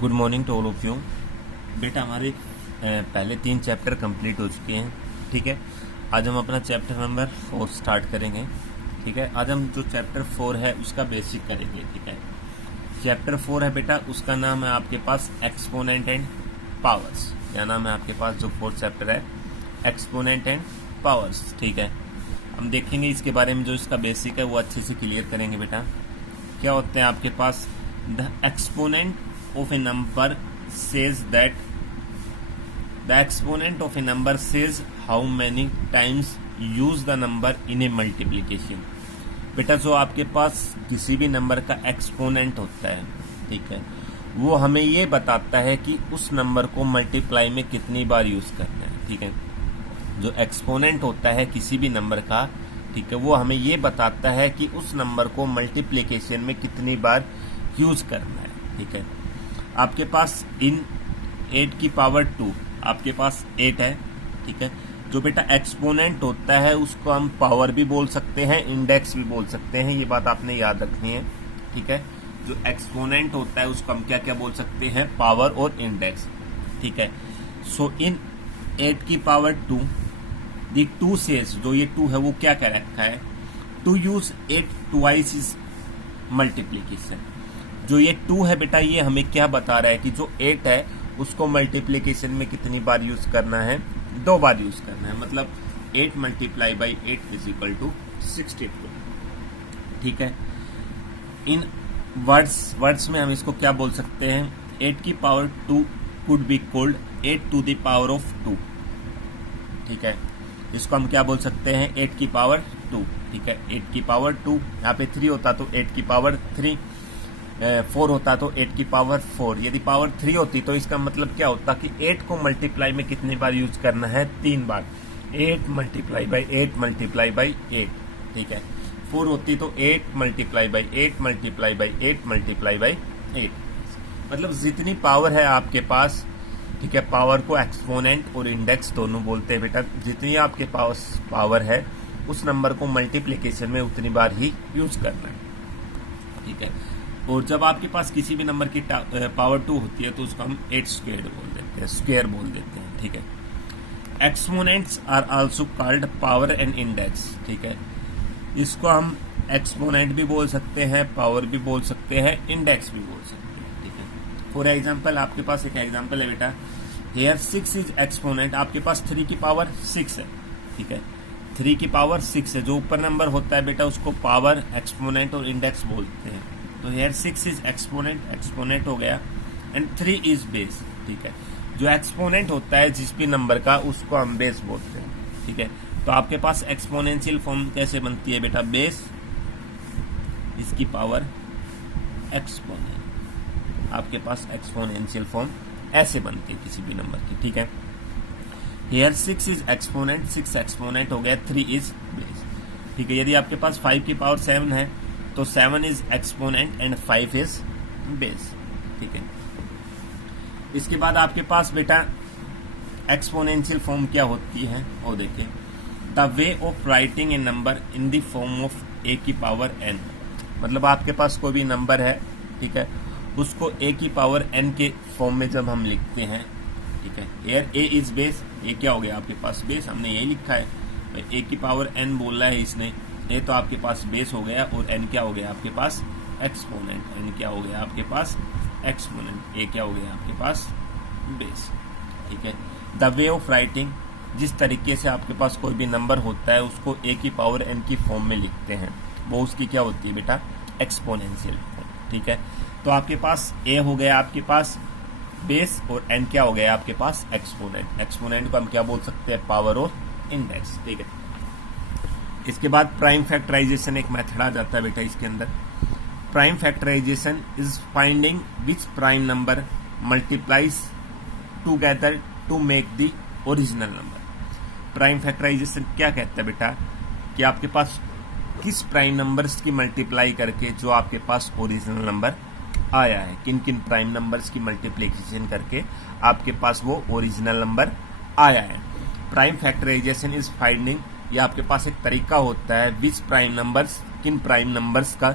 Good morning to all of you. बेटा हमारे पहले 3 चैप्टर कंप्लीट हो चुके हैं। ठीक है, आज हम अपना चैप्टर नंबर 4 स्टार्ट करेंगे। ठीक है, आज हम जो चैप्टर 4 है उसका बेसिक करेंगे। ठीक है, चैप्टर 4 है बेटा, उसका नाम है आपके पास एक्सपोनेंट एंड पावर्स। क्या नाम है आपके पास जो 4th चैप्टर है? Exponent and powers. ठीक है, हम देखेंगे इसके बारे में, जो इसका बेसिक है वो अच्छे से क्लियर करेंगे। बेटा क्या होते हैं आपके पास? The exponent of a number says that the exponent of a number says how many times use the number in a multiplication। बेटा जो आपके पास किसी भी नंबर का एक्सपोनेंट होता है, ठीक है, वो हमें ये बताता है कि उस नंबर को मल्टीप्लाई में कितनी बार यूज करना है। ठीक है, जो एक्सपोनेंट होता है किसी भी नंबर का, ठीक है, वो हमें ये बताता है कि उस नंबर को मल्टीप्लिकेशन में कितनी बार यूज करना है। ठीक है, आपके पास इन 8 की पावर 2 आपके पास 8 है। ठीक है, जो बेटा एक्सपोनेंट होता है उसको हम पावर भी बोल सकते हैं, इंडेक्स भी बोल सकते हैं। ये बात आपने याद रखनी है। ठीक है, जो एक्सपोनेंट होता है उसको हम क्या क्या बोल सकते हैं? पावर और इंडेक्स। ठीक है, सो इन 8 की पावर 2 दी 2 सेज, जो ये 2 है वो क्या कह रखा है? To use 8 twice is multiplication. जो ये 2 है बेटा, ये हमें क्या बता रहा है कि जो 8 है उसको मल्टीप्लिकेशन में कितनी बार यूज करना है? 2 बार यूज करना है। मतलब 8 multiply by 8 is equal to 62। ठीक है, इन वर्ड्स में हम इसको क्या बोल सकते हैं? 8 की power 2 could be called 8 to the power of 2। ठीक है, इसको हम क्या बोल सकते हैं? 8 की पावर 2। ठीक है, 8 की पावर 2, यहाँ पे 3 होता तो 8 की पावर 3, 4 होता तो 8 की पावर 4। यदि पावर 3 होती तो इसका मतलब क्या होता कि 8 को मल्टीप्लाई में कितनी बार यूज करना है? 3 बार। 8 मल्टीप्लाई बाई 8 मल्टीप्लाई बाई 8। ठीक है, 4 होती तो 8 multiply by 8 multiply by 8 multiply by 8। मतलब जितनी पावर है आपके पास, ठीक है, पावर को एक्सपोनेंट और इंडेक्स दोनों बोलते हैं बेटा। जितनी आपके पास पावर है उस नंबर को मल्टीप्लिकेशन में उतनी बार ही यूज करना है। ठीक है, और जब आपके पास किसी भी नंबर की पावर 2 होती है तो उसको हम 8 स्क्वायर बोल देते हैं, स्क्वायर बोल देते हैं। ठीक है, exponents are also called power and index. ठीक है, इसको हम एक्सपोनेंट भी बोल सकते हैं, पावर भी बोल सकते हैं, इंडेक्स भी बोल सकते हैं। ठीक है, फॉर एग्जाम्पल आपके पास एक एग्जाम्पल है बेटा, हेयर 6 इज एक्सपोनेंट। आपके पास 3 की पावर 6 है। ठीक है, 3 की पावर 6 है। जो ऊपर नंबर होता है बेटा उसको पावर, एक्सपोनेंट और इंडेक्स बोलते हैं। तो हेयर 6 इज एक्सपोनेंट हो गया, एंड 3 इज बेस। ठीक है, जो एक्सपोनेंट होता है जिस भी नंबर का उसको हम बेस बोलते हैं। ठीक है, तो आपके पास एक्सपोनेंशियल फॉर्म कैसे बनती है बेटा? बेस, इसकी पावर एक्सपोनेंट। आपके पास एक्सपोनेंशियल फॉर्म ऐसे बनती है किसी भी नंबर की। ठीक है, हेयर 6 इज एक्सपोनेंट, 6 एक्सपोनेंट हो गया, 3 इज बेस। ठीक है, यदि आपके पास 5 की पावर 7 है तो 7 is exponent and 5 is base. ठीक है, इसके बाद आपके पास बेटा एक्सपोनेंशियल फॉर्म क्या होती है वो देखिए, the way of writing a number in the form of a की पावर n। मतलब आपके पास कोई भी नंबर है, ठीक है, उसको ए की पावर n के फॉर्म में जब हम लिखते हैं, ठीक है, एयर ए इज बेस, ये क्या हो गया आपके पास? बेस। हमने यही लिखा है, ए की पावर n बोला है इसने, ए तो आपके पास बेस हो गया, और n क्या हो गया आपके पास? एक्सपोनेंट। n क्या हो गया आपके पास? एक्सपोनेंट। ए क्या हो गया आपके पास? बेस। ठीक है, द वे ऑफ राइटिंग, जिस तरीके से आपके पास कोई भी नंबर होता है उसको ए की पावर n की फॉर्म में लिखते हैं, वो उसकी क्या होती है बेटा? Exponential form. ठीक है, तो आपके पास ए हो गया आपके पास बेस, और n क्या हो गया आपके पास? एक्सपोनेंट। एक्सपोनेंट को हम क्या बोल सकते हैं? पावर और इंडेक्स। ठीक है, इसके बाद प्राइम फैक्टराइजेशन एक मेथड आ जाता है बेटा इसके अंदर। Prime factorisation is finding which prime number multiplies together to make the original number. Prime factorisation क्या कहता है बेटा? कि आपके पास किस प्राइम नंबर्स की मल्टीप्लाई करके जो आपके पास ओरिजिनल नंबर आया है, किन किन प्राइम नंबर्स की मल्टीप्लिकेशन करके आपके पास वो ओरिजिनल नंबर आया है। प्राइम फैक्टराइजेशन इज फाइंडिंग, ये आपके पास एक तरीका होता है, विच प्राइम नंबर्स, किन प्राइम नंबर्स का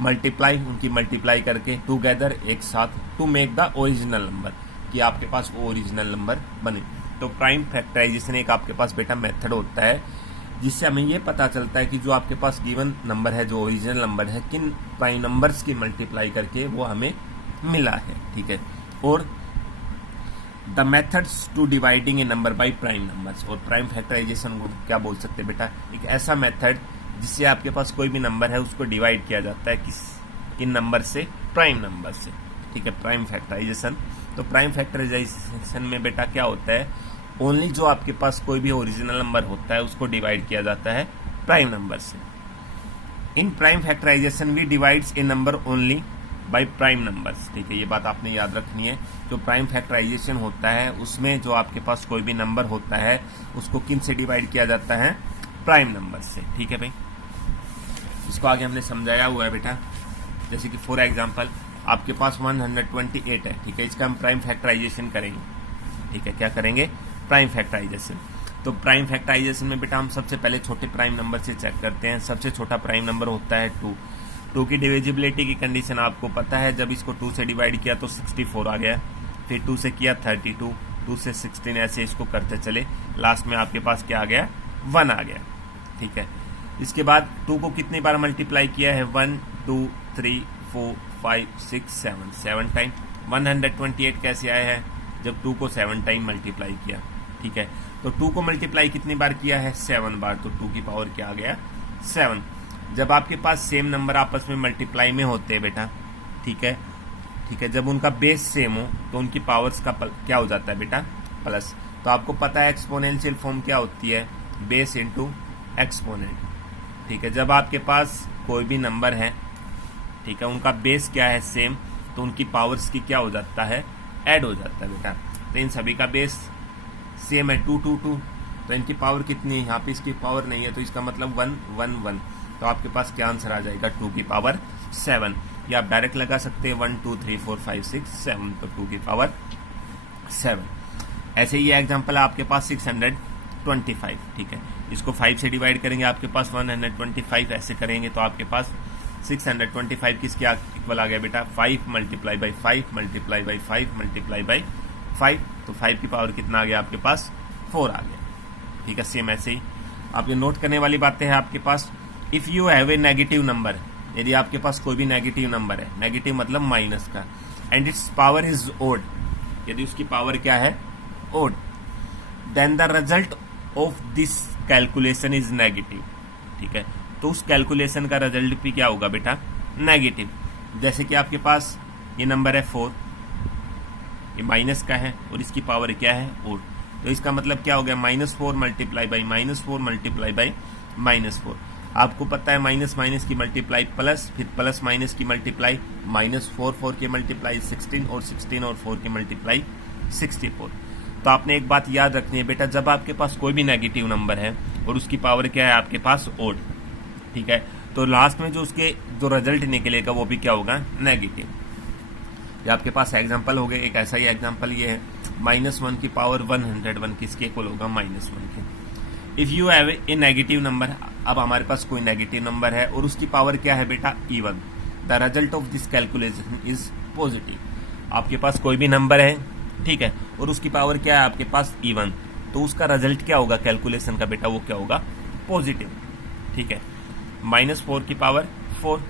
मल्टीप्लाई, उनकी मल्टीप्लाई करके टुगेदर, एक साथ, to make the original number, कि आपके पास वो ओरिजिनल नंबर बने। तो प्राइम फैक्टराइजेशन एक आपके पास बेटा मेथड होता है जिससे हमें ये पता चलता है कि जो आपके पास गिवन नंबर है, जो ओरिजिनल नंबर है, किन प्राइम नंबर्स की मल्टीप्लाई करके वो हमें मिला है, ठीक है। और the methods to dividing a number by prime numbers, और प्राइम फैक्टराइजेशन को क्या बोल सकते हैं बेटा, एक ऐसा मेथड जिससे आपके पास कोई भी नंबर है उसको डिवाइड किया जाता है किन नंबर से, प्राइम नंबर से, ठीक है, प्राइम फैक्टराइजेशन। तो प्राइम फैक्टराइजेशन में बेटा क्या होता है, ओनली जो आपके पास कोई भी ओरिजिनल नंबर होता है उसको डिवाइड किया जाता है प्राइम नंबर से। In prime factorisation we divides a number only by prime numbers, ठीक है, ये बात आपने याद रखनी है। जो प्राइम फैक्टराइजेशन होता है उसमें जो आपके पास कोई भी नंबर होता है उसको किन से डिवाइड किया जाता है, प्राइम नंबर से, ठीक है भाई। इसको आगे हमने समझाया हुआ है बेटा, जैसे कि फॉर एग्जांपल आपके पास 128 है, ठीक है, इसका हम प्राइम फैक्टराइजेशन करेंगे, ठीक है, क्या करेंगे, प्राइम फैक्टराइजेशन। तो प्राइम फैक्टराइजेशन में बेटा हम सबसे पहले छोटे प्राइम नंबर से चेक करते हैं। सबसे छोटा प्राइम नंबर होता है 2 की डिविजिबिलिटी की कंडीशन आपको पता है, जब इसको 2 से डिवाइड किया तो 64 आ गया, फिर 2 से किया 32, 2 से 16, ऐसे इसको करते चले, लास्ट में आपके पास क्या आ गया, 1 आ गया, ठीक है। इसके बाद 2 को कितनी बार मल्टीप्लाई किया है, 1 2 3 4 5 6 7 टाइम। 128 कैसे आया है, जब 2 को 7 टाइम मल्टीप्लाई किया, ठीक है। तो 2 को मल्टीप्लाई कितनी बार किया है, 7 बार, तो 2 की पावर क्या आ गया, 7। जब आपके पास सेम नंबर आपस में मल्टीप्लाई में होते हैं बेटा, ठीक है, ठीक है, जब उनका बेस सेम हो तो उनकी पावर्स का क्या हो जाता है बेटा, प्लस। तो आपको पता है एक्सपोनेंशियल फॉर्म क्या होती है, बेस इंटू एक्सपोनेंट, ठीक है। जब आपके पास कोई भी नंबर है, ठीक है, उनका बेस क्या है, सेम, तो उनकी पावर्स की क्या हो जाता है, ऐड हो जाता है बेटा। तो इन सभी का बेस सेम है 2 2 2, तो इनकी पावर कितनी है, यहाँ पे इसकी पावर नहीं है, तो इसका मतलब 1 1 1, तो आपके पास क्या आंसर आ जाएगा, 2 की पावर 7। या आप डायरेक्ट लगा सकते हैं 1 2 3 4 5 6 7, तो 2 की पावर 7। ऐसे ये एग्जाम्पल है आपके पास 625, ठीक है, इसको 5 से डिवाइड करेंगे आपके पास 125, ऐसे करेंगे तो आपके पास 625 किसके इक्वल आ गया बेटा, 5 multiply by 5 multiply by 5 multiply by 5, तो 5 की पावर कितना आ गया आपके पास, 4 आ गया, ठीक है। सेम ऐसे ही आप ये नोट करने वाली बातें हैं आपके पास, if you have a negative number, यदि आपके पास कोई भी नेगेटिव नंबर है, नेगेटिव मतलब माइनस का, and its power is odd, यदि उसकी पावर क्या है, odd, then the result of this calculation is negative, ठीक है। तो उस कैलकुलेशन का रिजल्ट भी क्या होगा बेटा, नेगेटिव। जैसे कि आपके पास ये नंबर है 4, ये माइनस का है और इसकी पावर क्या है, ओड, तो इसका मतलब क्या हो गया, -4 मल्टीप्लाई बाई -4 मल्टीप्लाई बाई -4। आपको पता है माइनस माइनस की मल्टीप्लाई प्लस, फिर प्लस माइनस की मल्टीप्लाई -4 4 की मल्टीप्लाई 16, और 16 और 4 की मल्टीप्लाई 64। तो आपने एक बात याद रखनी है बेटा, जब आपके पास कोई भी नेगेटिव नंबर है और उसकी पावर क्या है आपके पास, ओड, ठीक है, तो लास्ट में जो उसके जो रिजल्ट निकलेगा वो भी क्या होगा, नेगेटिव। ये आपके पास एग्जांपल हो गए, एक ऐसा ही एग्जांपल ये है, -1 की पावर 101 किसके इक्वल होगा, -1 के। If you have a negative number, अब हमारे पास कोई नेगेटिव नंबर है और उसकी पावर क्या है बेटा, even, the result of this calculation is positive. आपके पास कोई भी नंबर है, ठीक है, और उसकी पावर क्या है आपके पास, इवन, तो उसका रिजल्ट क्या होगा कैलकुलेशन का बेटा, वो क्या होगा, पॉजिटिव, ठीक है। -4 की पावर 4,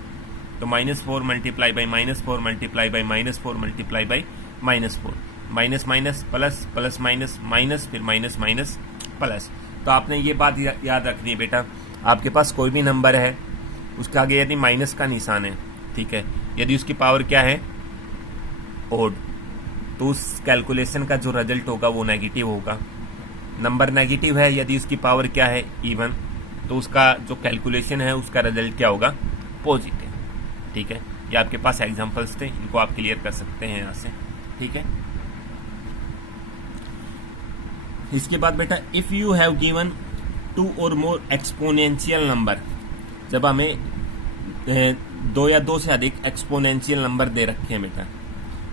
तो -4 multiply by -4 multiply by -4 multiply by -4, minus minus plus, plus minus minus, फिर माइनस माइनस प्लस। तो आपने ये बात याद रखनी है बेटा, आपके पास कोई भी नंबर है, उसके आगे यदि माइनस का निशान है, ठीक है, यदि उसकी पावर क्या है, ओड, तो उस कैलकुलेशन का जो रिजल्ट होगा वो नेगेटिव होगा। नंबर नेगेटिव है, यदि उसकी पावर क्या है, इवन, तो उसका जो कैलकुलेशन है उसका रिजल्ट क्या होगा, पॉजिटिव, ठीक है। ये आपके पास एग्जांपल्स थे, इनको आप क्लियर कर सकते हैं यहाँ से, ठीक है। इसके बाद बेटा, इफ यू हैव गिवन 2 और मोर एक्सपोनेंशियल नंबर, जब हमें 2 या 2 से अधिक एक्सपोनेंशियल नंबर दे रखे हैं बेटा,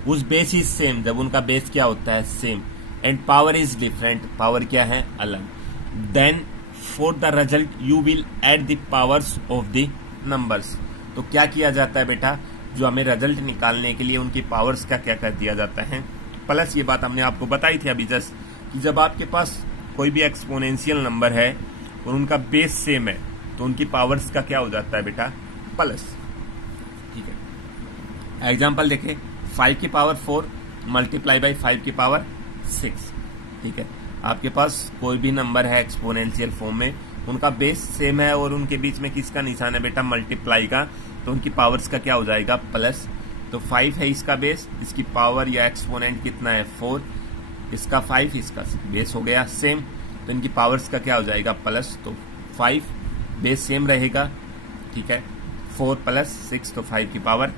उस बेस इज सेम, जब उनका बेस क्या होता है, same, and power is different, power क्या है, अलग, then for the result you will add the powers of the numbers, तो क्या किया जाता है बेटा, जो हमें रिजल्ट निकालने के लिए उनकी पावर्स का क्या कर दिया जाता है, प्लस। ये बात हमने आपको बताई थी अभी जस्ट, कि जब आपके पास कोई भी एक्सपोनेंशियल नंबर है और उनका बेस सेम है तो उनकी पावर्स का क्या हो जाता है बेटा, प्लस। ठीक है, एग्जाम्पल देखें, 5 की पावर 4 मल्टीप्लाई बाई 5 की पावर 6। ठीक है, आपके पास कोई भी नंबर है एक्सपोनेंशियल फॉर्म में, उनका बेस सेम है और उनके बीच में किसका निशान है बेटा, मल्टीप्लाई का, तो उनकी पावर्स का क्या हो जाएगा, प्लस। तो 5 है इसका बेस, इसकी पावर या एक्सपोनेंट कितना है, 4, इसका 5, इसका बेस हो गया सेम, तो इनकी पावर्स का क्या हो जाएगा, प्लस। तो 5 बेस सेम रहेगा, ठीक है, 4 प्लस 6, तो 5 की पावर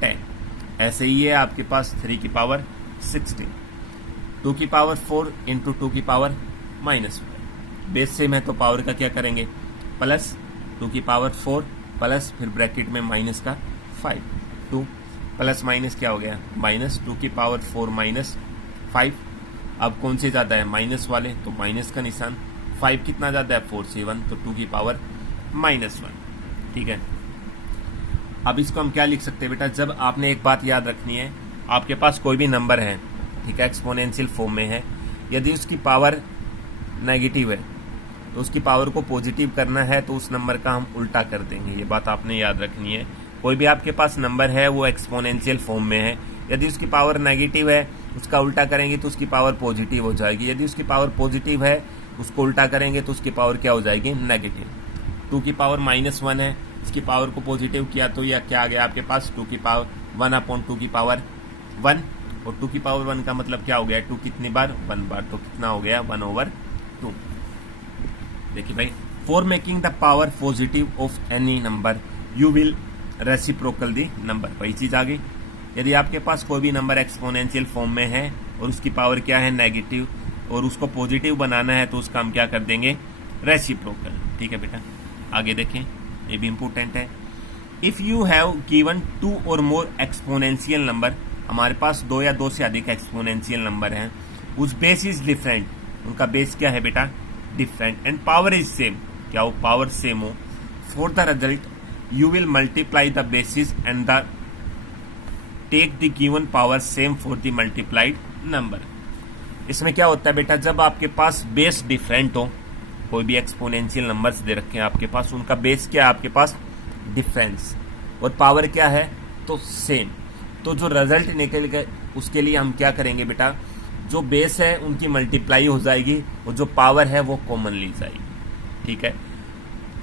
10। ऐसे ही है आपके पास 3 की पावर 16, 2 की पावर 4 इंटू 2 की पावर -1। बेस सेम है तो पावर का क्या करेंगे, प्लस, 2 की पावर 4 प्लस, फिर ब्रैकेट में माइनस का 5, 2 प्लस माइनस क्या हो गया, माइनस, 2 की पावर 4 माइनस 5। अब कौन से ज्यादा है, माइनस वाले, तो माइनस का निशान। 5 कितना ज्यादा है, 4 से 1, तो 2 की पावर -1। ठीक है, अब इसको हम क्या लिख सकते हैं बेटा, जब आपने एक बात याद रखनी है, आपके पास कोई भी नंबर है, ठीक है, एक्सपोनेंशियल फॉर्म में है, यदि उसकी पावर नेगेटिव है तो उसकी पावर को पॉजिटिव करना है तो उस नंबर का हम उल्टा कर देंगे। ये बात आपने याद रखनी है। कोई भी आपके पास नंबर है वो एक्सपोनेंशियल फॉर्म में है, यदि उसकी पावर नेगेटिव है उसका उल्टा करेंगे तो उसकी पावर पॉजिटिव हो जाएगी। यदि उसकी पावर पॉजिटिव है उसको उल्टा करेंगे तो उसकी पावर क्या हो जाएगी, नेगेटिव। 2 की पावर -1 है, इसकी पावर को पॉजिटिव किया तो यह क्या आ गया आपके पास, 2 की पावर 1/2 की पावर 1, और 2 की पावर 1 का मतलब क्या हो गया, 2 कितनी बार, 1 बार, तो कितना हो गया, 1/2। देखिए भाई, for making the power positive of any number you will reciprocal the number. वही चीज आ गई, यदि आपके पास कोई भी नंबर एक्सपोनेंशियल फॉर्म में है और उसकी पावर क्या है, नेगेटिव, और उसको पॉजिटिव बनाना है तो उसका हम क्या कर देंगे, रेसिप्रोकल। ठीक है बेटा, आगे देखें, ये भी इंपॉर्टेंट है। इफ यू हैव गिवन 2 और मोर एक्सपोनेंशियल नंबर, हमारे पास 2 या 2 से अधिक एक्सपोनेंशियल नंबर हैं, उस बेस इज डिफरेंट, उनका बेस क्या है बेटा, different, and power is same, क्या हो, पावर सेम हो, for the result you will multiply the bases and the take the given power same for the multiplied number. इसमें क्या होता है बेटा, जब आपके पास बेस डिफरेंट हो, कोई भी एक्सपोनेंशियल नंबर्स दे रखे हैं आपके पास, उनका बेस क्या है आपके पास, डिफरेंस, और पावर क्या है, तो सेम, तो जो रिजल्ट निकलेगा उसके लिए हम क्या करेंगे बेटा, जो बेस है उनकी मल्टीप्लाई हो जाएगी और जो पावर है वो कॉमन ली जाएगी। ठीक है,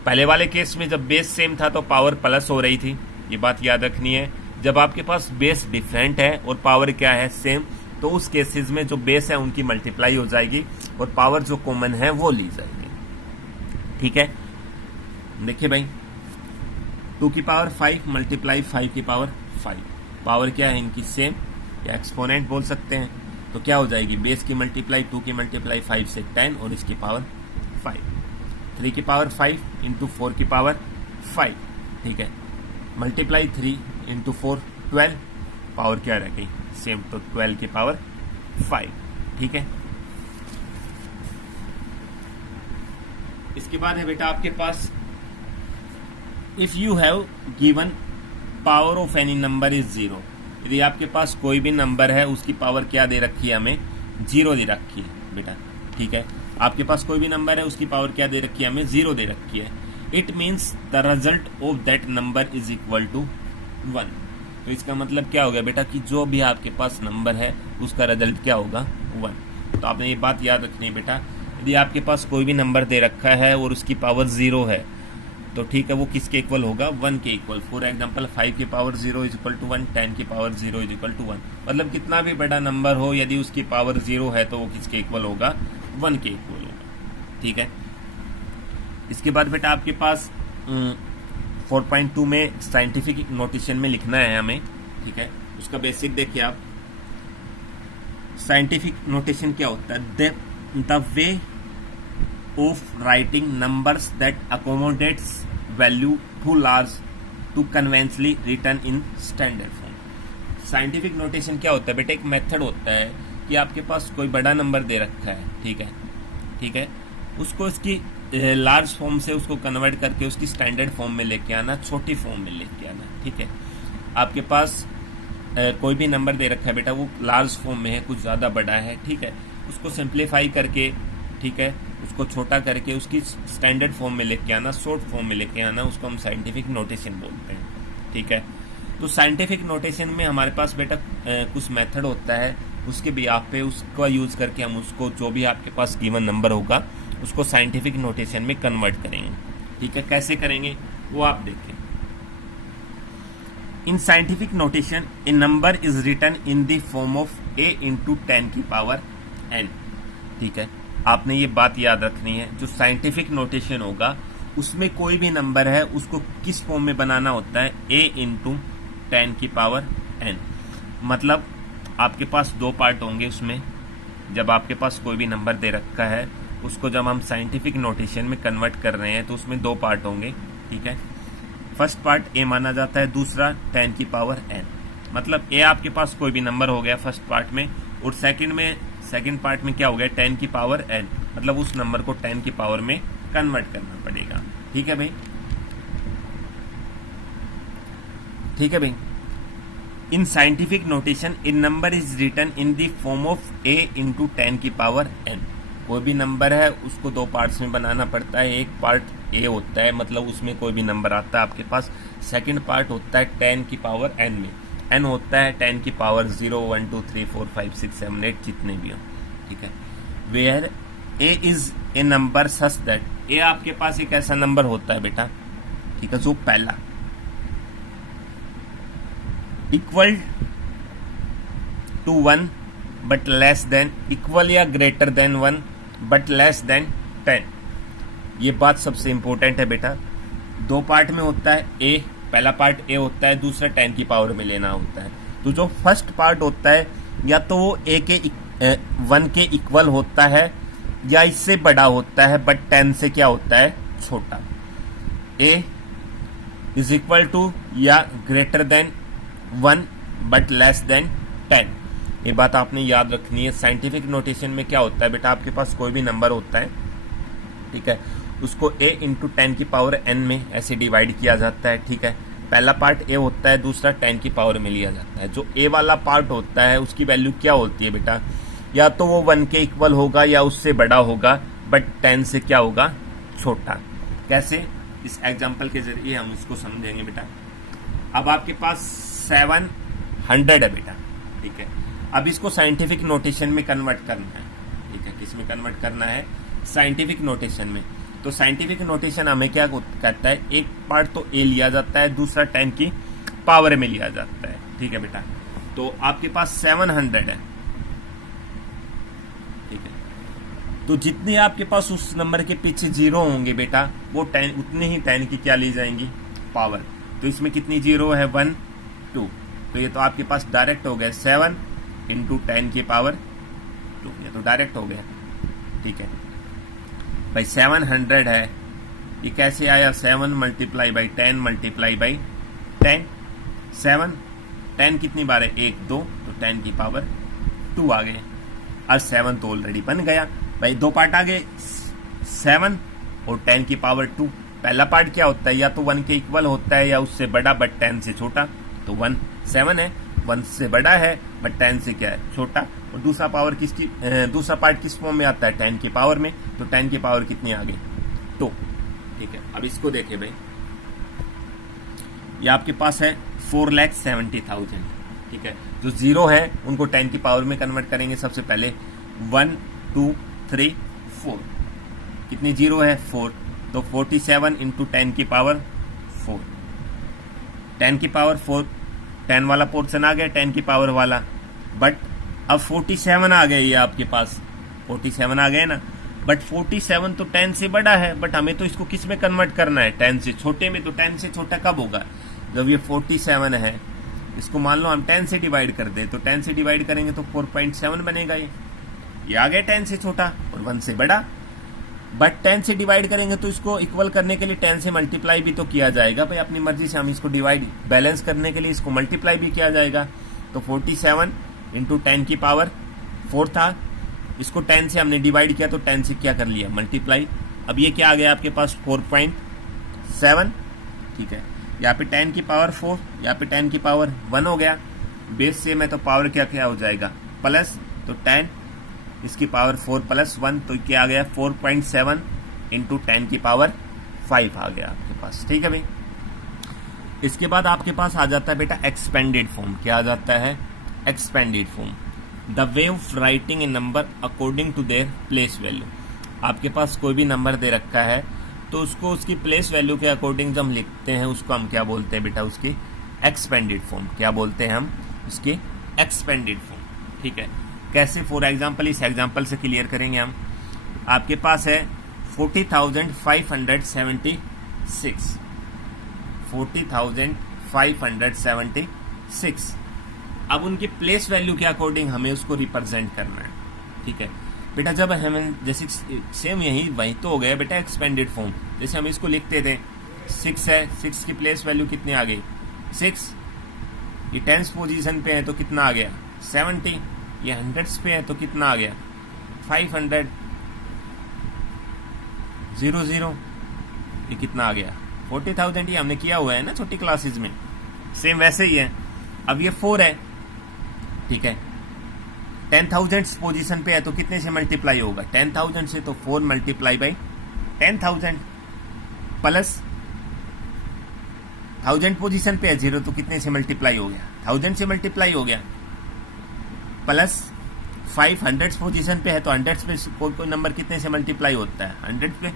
पहले वाले केस में जब बेस सेम था तो पावर प्लस हो रही थी, ये बात याद रखनी है। जब आपके पास बेस डिफरेंट है और पावर क्या है, सेम, तो उस केसेस में जो बेस है उनकी मल्टीप्लाई हो जाएगी और पावर जो कॉमन है वो ली जाएगी। ठीक है, देखिए भाई, 2 की पावर 5 मल्टीप्लाई 5 की पावर 5, पावर क्या है इनकी, सेम, या एक्सपोनेंट बोल सकते हैं, तो क्या हो जाएगी, बेस की मल्टीप्लाई 2 की मल्टीप्लाई 5 से 10 और इसकी पावर 5। 3 की पावर 5 इंटू 4 की पावर 5, ठीक है, मल्टीप्लाई 3 इंटू 4 12, पावर क्या रह गई, सेम, तो 12 की पावर 5। ठीक है, इसके बाद है बेटा आपके पास, if you have given power of any number is 0, यदि आपके पास कोई भी नंबर है उसकी पावर क्या दे रखी है, हमें 0 दे रखी है बेटा। ठीक है, आपके पास कोई भी नंबर है उसकी पावर क्या दे रखी है, हमें 0 दे रखी है, it means the result of that number is equal to 1। तो इसका मतलब क्या हो गया बेटा, कि जो भी आपके पास नंबर है उसका रिजल्ट क्या होगा, 1। तो आपने ये बात याद रखनी है बेटा, यदि आपके पास कोई भी नंबर दे रखा है और उसकी पावर 0 है तो ठीक है, वो किसके इक्वल होगा, 1 के इक्वल। फॉर एग्जांपल 5 की पावर 0 इज इक्वल टू 1, 10 की पावर 0 इज इक्वल टू 1, मतलब कितना भी बड़ा नंबर हो यदि उसकी पावर 0 है तो वो किसके इक्वल होगा, 1 के इक्वल होगा। ठीक है, इसके बाद बेटा आपके पास 4.2 में साइंटिफिक नोटेशन में लिखना है हमें। ठीक है, उसका बेसिक देखिए आप, साइंटिफिक नोटेशन क्या होता है, the way of writing numbers that accommodates value too large to conventionally written in standard form। Scientific notation क्या होता है बेटा, एक मेथड होता है कि आपके पास कोई बड़ा नंबर दे रखा है, ठीक है, उसको इसकी लार्ज फॉर्म से उसको कन्वर्ट करके उसकी स्टैंडर्ड फॉर्म में लेके आना, छोटी फॉर्म में लेके आना। ठीक है, आपके पास कोई भी नंबर दे रखा है बेटा, वो लार्ज फॉर्म में है, कुछ ज़्यादा बड़ा है, ठीक है, उसको सिंप्लीफाई करके, ठीक है, उसको छोटा करके उसकी स्टैंडर्ड फॉर्म में लेके आना, शॉर्ट फॉर्म में लेके आना, उसको हम साइंटिफिक नोटेशन बोलते हैं। ठीक है, तो साइंटिफिक नोटेशन में हमारे पास बेटा कुछ मेथड होता है, उसके भी आप पे उसका यूज़ करके हम उसको जो भी आपके पास गिवन नंबर होगा उसको साइंटिफिक नोटेशन में कन्वर्ट करेंगे। ठीक है, कैसे करेंगे वो आप देखें। In scientific notation a number is written in the form of a into 10 की पावर n। ठीक है, आपने ये बात याद रखनी है, जो साइंटिफिक नोटेशन होगा उसमें कोई भी नंबर है उसको किस फॉर्म में बनाना होता है, a इंटू 10 की पावर n। मतलब आपके पास दो पार्ट होंगे उसमें, जब आपके पास कोई भी नंबर दे रखा है उसको जब हम साइंटिफिक नोटेशन में कन्वर्ट कर रहे हैं तो उसमें दो पार्ट होंगे। ठीक है, फर्स्ट पार्ट a माना जाता है, दूसरा 10 की पावर n। मतलब a आपके पास कोई भी नंबर हो गया फर्स्ट पार्ट में, और सेकंड पार्ट में क्या हो गया, 10 की पावर n, मतलब उस नंबर को 10 की पावर में कन्वर्ट करना पड़ेगा। ठीक है भाई, ठीक है भाई। In scientific notation in number is written in the form of a into 10 की पावर n। कोई भी नंबर है उसको दो पार्ट्स में बनाना पड़ता है, एक पार्ट a होता है, मतलब उसमें कोई भी नंबर आता है आपके पास, सेकंड पार्ट होता है 10 की पावर n में, n होता है 10 की पावर 0 1 2 3 4 5 6 7 8 जितने भी हो। ठीक है, where a is a number such that, a आपके पास एक ऐसा नंबर होता है बेटा, ठीक है, जो पहला equal to 1 but less than, equal या greater than 1 but less than 10। ये बात सबसे इंपॉर्टेंट है बेटा, दो पार्ट में होता है a, पहला पार्ट a होता है, दूसरा 10 की पावर में लेना होता है। तो जो फर्स्ट पार्ट होता है या तो वो a के 1 के इक्वल होता है या इससे बड़ा होता है, बट 10 से क्या होता है, छोटा। a इज इक्वल टू या greater than 1 but less than 10। ये बात आपने याद रखनी है। साइंटिफिक नोटेशन में क्या होता है बेटा, आपके पास कोई भी नंबर होता है, ठीक है, उसको a इंटू 10 की पावर n में ऐसे डिवाइड किया जाता है। ठीक है, पहला पार्ट a होता है, दूसरा 10 की पावर में लिया जाता है। जो a वाला पार्ट होता है उसकी वैल्यू क्या होती है बेटा, या तो वो 1 के इक्वल होगा या उससे बड़ा होगा, बट 10 से क्या होगा, छोटा। कैसे, इस एग्जाम्पल के जरिए हम इसको समझेंगे बेटा। अब आपके पास 700 है बेटा, ठीक है, अब इसको साइंटिफिक नोटेशन में कन्वर्ट करना है। ठीक है, किस में कन्वर्ट करना है, साइंटिफिक नोटेशन में। तो साइंटिफिक नोटेशन हमें क्या कहता है, एक पार्ट तो a लिया जाता है, दूसरा 10 की पावर में लिया जाता है। ठीक है बेटा, तो आपके पास 700 है। ठीक है, तो जितने आपके पास उस नंबर के पीछे जीरो होंगे बेटा, वो 10 उतने ही 10 की क्या ली जाएंगी, पावर। तो इसमें कितनी जीरो है, 1 2, तो ये तो आपके पास डायरेक्ट हो गया 7 इंटू 10 की पावर 2, ये तो डायरेक्ट हो गया। ठीक है भाई, 700 है, ये कैसे आया, 7 मल्टीप्लाई बाई 10 मल्टीप्लाई बाई 10, 7 10 कितनी बार है, 1 2, तो 10 की पावर 2 आ गए। और 7 तो ऑलरेडी बन गया भाई, दो पार्ट आ गए, 7 और 10 की पावर 2। पहला पार्ट क्या होता है, या तो 1 के इक्वल होता है या उससे बड़ा, बट 10 से छोटा। तो 1 7 है, 1 से बड़ा है बट 10 से क्या है, छोटा। और दूसरा पार्ट किस फॉर्म में आता है, 10 की पावर में। तो 10 की पावर कितनी आ गई, 2। ठीक है, अब इसको देखें भाई, ये आपके पास है 4,70,000। ठीक है, जो जीरो है उनको 10 की पावर में कन्वर्ट करेंगे। सबसे पहले 1 2 3 4, कितनी जीरो है, 4, तो 47 इंटू 10 की पावर 4, 10 की पावर 4, 10 वाला पोर्शन आ गया, 10 की पावर वाला, बट अब 47 आ गए, ये आपके पास 47 आ गए ना, बट 47 तो 10 से बड़ा है, बट हमें तो इसको किस में कन्वर्ट करना है, 10 से छोटे में। तो 10 से छोटा कब होगा, जब ये 47 है, इसको मान लो हम 10 से डिवाइड कर दे, तो 10 से डिवाइड करेंगे तो 4.7 बनेगा। ये आ गया 10 से छोटा और 1 से बड़ा, बट 10 से डिवाइड करेंगे तो इसको इक्वल करने के लिए 10 से मल्टीप्लाई भी तो किया जाएगा भाई, अपनी मर्जी से हम इसको डिवाइड बैलेंस करने के लिए इसको मल्टीप्लाई भी किया जाएगा। तो 47 इंटू 10 की पावर 4 था, इसको 10 से हमने डिवाइड किया तो 10 से क्या कर लिया, मल्टीप्लाई, अब ये क्या आ गया आपके पास 4.7, ठीक है। यहाँ पे 10 की पावर 4, यहाँ पे 10 की पावर 1 हो गया। बेस सेम है तो पावर क्या क्या हो जाएगा प्लस, तो 10 इसकी पावर 4 प्लस 1, तो क्या आ गया 4.7 इंटू 10 की पावर 5 आ गया आपके पास, ठीक है भाई। इसके बाद आपके पास आ जाता है बेटा एक्सपेंडेड फॉर्म। क्या आ जाता है expanded form, the way of writing a number according to their place value. आपके पास कोई भी नंबर दे रखा है तो उसको उसकी प्लेस वैल्यू के अकॉर्डिंग जब हम लिखते हैं उसको हम क्या बोलते हैं बेटा, उसकी एक्सपेंडेड फॉर्म। क्या बोलते हैं हम, उसकी एक्सपेंडेड फॉर्म, ठीक है। कैसे, फॉर एग्जाम्पल इस एग्जाम्पल से क्लियर करेंगे हम। आपके पास है 40,576, 40,576। अब उनकी प्लेस वैल्यू के अकॉर्डिंग हमें उसको रिप्रेजेंट करना है, ठीक है बेटा। जब हमें जैसे सेम यही वही तो हो गया बेटा एक्सपेंडेड फॉर्म। जैसे हम इसको लिखते थे 6 है, 6 की प्लेस वैल्यू कितनी आ गई 6, ये 10th पोजीशन पे है तो कितना आ गया 70, ये 100s पे है तो कितना आ गया 500, 00, ये कितना आ गया 40,000। ये हमने किया हुआ है ना छोटी क्लासेस में, सेम वैसे ही है। अब ये 4 है, ठीक है। 10,000 पोजीशन पे है तो कितने से मल्टीप्लाई होगा 10,000 से, तो 4 मल्टीप्लाई बाई 10,000 प्लस 1000 पोजीशन पे है 0 तो कितने से मल्टीप्लाई हो गया 1000 से मल्टीप्लाई हो गया, प्लस 500 पोजीशन पे है तो 100 पे कोई नंबर कितने से मल्टीप्लाई होता है 100 पे,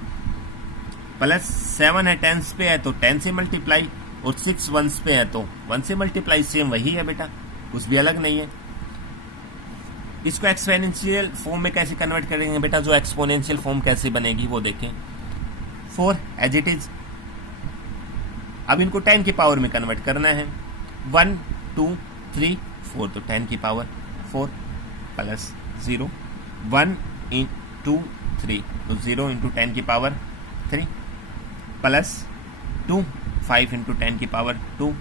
प्लस 7 है 10 पे है तो 10 से मल्टीप्लाई, और 6 1s पे है तो 1 से मल्टीप्लाई। सेम वही है बेटा, कुछ भी अलग नहीं है। इसको एक्सपोनेंशियल फॉर्म में कैसे कन्वर्ट करेंगे बेटा, जो एक्सपोनेंशियल फॉर्म कैसे बनेगी वो देखें। 4 एज इट इज, अब इनको 10 की पावर में कन्वर्ट करना है। 1 2 3 4, तो 10 की पावर 4 प्लस 0, 1 2 3, तो 0 इंटू 10 की पावर 3 प्लस 2, 5 इंटू 10 की पावर 2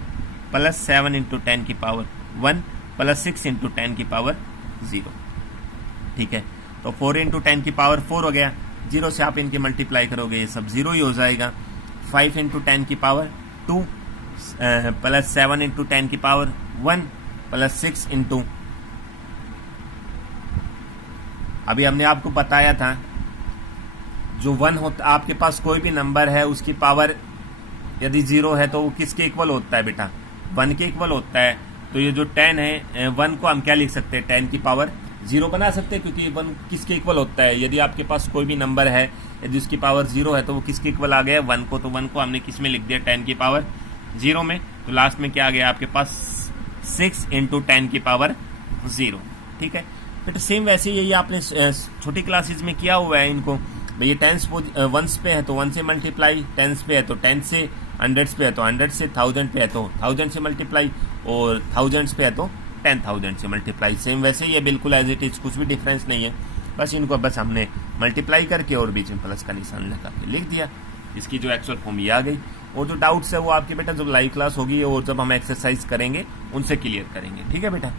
प्लस 7 इंटू 10 की पावर 1 प्लस 6 इंटू 10 की पावर 0, ठीक है। तो 4 इंटू 10 की पावर 4 हो गया, 0 से आप इनकी मल्टीप्लाई करोगे ये सब 0 ही हो जाएगा। 5 इंटू 10 की पावर 2 प्लस 7 इंटू 10 की पावर 1 प्लस 6 इंटू, अभी हमने आपको बताया था जो 1 होता, आपके पास कोई भी नंबर है उसकी पावर यदि 0 है तो वो किसके इक्वल होता है बेटा 1 के इक्वल होता है। तो ये जो 10 है 1 को हम क्या लिख सकते हैं 10 की पावर 0 बना सकते हैं, क्योंकि 1 किसके इक्वल होता है। यदि आपके पास कोई भी नंबर है यदि उसकी पावर 0 है तो वो किसके इक्वल आ गया 1 को, तो 1 को हमने किस में लिख दिया 10 की पावर 0 में। तो लास्ट में क्या आ गया आपके पास 6 इंटू 10 की पावर 0, ठीक है। तो सेम वैसे ही यही आपने छोटी क्लासेज में किया हुआ है इनको। भैया 10 1s पे है तो 1 से मल्टीप्लाई, 10s पे है तो 10 से, 100s पे है तो 100 से, 1000 पे है तो 1000 से मल्टीप्लाई, और 1000s पे है तो 10,000 से मल्टीप्लाई। सेम वैसे ही है बिल्कुल एज इट इज, कुछ भी डिफरेंस नहीं है। बस इनको बस हमने मल्टीप्लाई करके और बीच में प्लस का निशान लगा के लिख दिया। इसकी जो एक्चुअल फॉर्म ये आ गई। और जो डाउट्स है वो आपके बेटा जब लाइव क्लास होगी और जब हम एक्सरसाइज करेंगे उनसे क्लियर करेंगे, ठीक है बेटा।